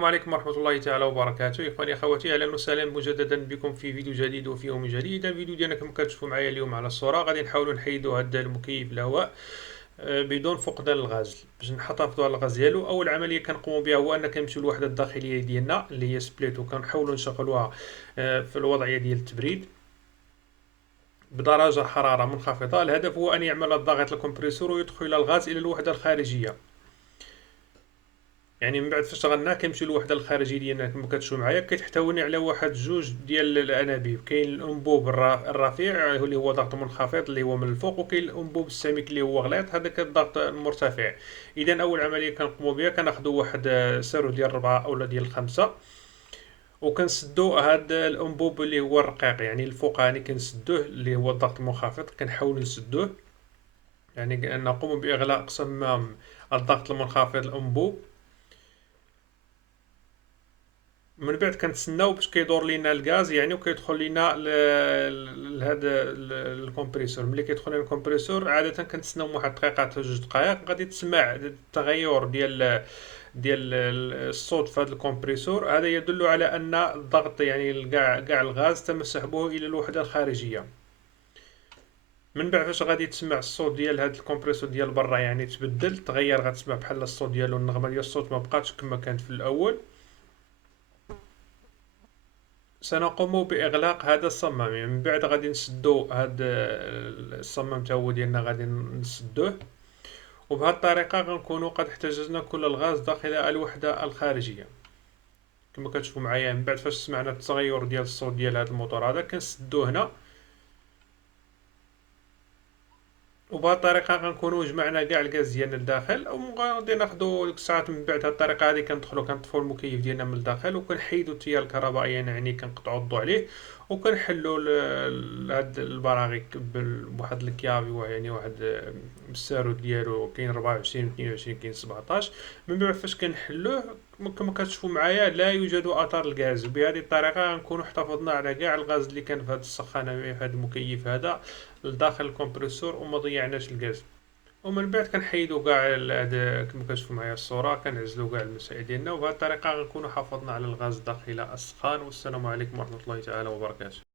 السلام عليكم ورحمة الله تعالى وبركاته. إخواني أخواتي، أهلا وسهلا مجددا بكم في فيديو جديد وفي يوم جديد. الفيديو ديالنا كما كتشوفوا معايا اليوم على الصورة غادي نحاولوا نحيدوا هذا المكيف الهواء بدون فقدان الغاز. باش نحتفظوا على الغاز ديالو، أول عملية كنقوموا بها هو أن كنمشيو للوحدة الداخلية ديالنا اللي هي سبليت، وكنحاولوا نشغلوها في الوضعية ديال التبريد بدرجة حرارة منخفضة. الهدف هو أن يعمل الضغط الكمبريسور ويدخل الغاز إلى الوحدة الخارجية. يعني من بعد فاش شغلناه كنمشيو للوحده الخارجيه ديالنا كما كتشوفوا معايا، كتحتوي على واحد جوج ديال الانابيب. كاين الانبوب الرفيع اللي هو ضغط منخفض اللي هو من الفوق، وكاين الانبوب السميك اللي هو غليظ هذاك الضغط المرتفع. اذا اول عمليه كنقوموا بها كناخذوا واحد سيرو ديال 4 اولا ديال 5، وكنسدو هاد الانبوب اللي هو الرقيق يعني الفوقاني كنسدوه اللي هو الضغط المنخفض، كنحاولوا نسدوه. يعني نقوم باغلاق صمام الضغط المنخفض الانبوب. من بعد كنتسناو باش كيدور لينا الغاز يعني وكيدخل لينا لهذا الكمبريسور. ملي كيدخل لنا الكمبريسور عاده كنتسناو واحد دقيقه حتى جوج دقائق، غادي تسمع التغير ديال الصوت في هذا الكمبريسور. هذا يدل على ان الضغط يعني كاع الغاز تم سحبه الى الوحده الخارجيه. من بعد فاش غادي تسمع الصوت ديال هذا الكمبريسور ديال برا يعني تبدل تغير، غتسمع بحال الصوت ديالو النغمه ديال الصوت ما بقاتش كما كانت في الاول. سنقوم بإغلاق هذا الصمام. يعني من بعد غادي نسدو هذا الصمام تا هو ديالنا غادي نسدوه، وبهذه الطريقة غنكونوا قد احتجزنا كل الغاز داخل الوحدة الخارجية كما كتشوفوا معايا. من بعد فاش سمعنا التغير ديال الصوت ديال هذا الموتور هذا كنسدوه هنا، وبهذه الطريقة غنكونوا جمعنا كاع الغاز ديالنا لداخل. وغادي ناخدو ديك الساعات من بعد هاد الطريقة هادي كندخلو كنطفيو المكيف ديالنا من الداخل، وكنحيدو التيار الكهربائي يعني كنقطعو الضوء عليه، وكنحلو هاد البراغي بواحد الكيافي يعني واحد بالسارود ديالو. كاين 24 و 22 كاين 17. من بعد فاش كنحلوه كما كتشوفوا معايا لا يوجد اثار الغاز. وبهذه الطريقة غنكونوا حافظنا على كاع الغاز اللي كان في هاد السخانة في هاد المكيف هذا لداخل الكمبريسور وما ضيعناش الغاز. ومن بعد كنحيدو كاع كما كتشوفوا معايا الصورة، كنعزلو كاع المسائل ديالنا، وبهذه الطريقة غنكونوا حافظنا على الغاز داخل السخان. والسلام عليكم ورحمة الله تعالى وبركاته.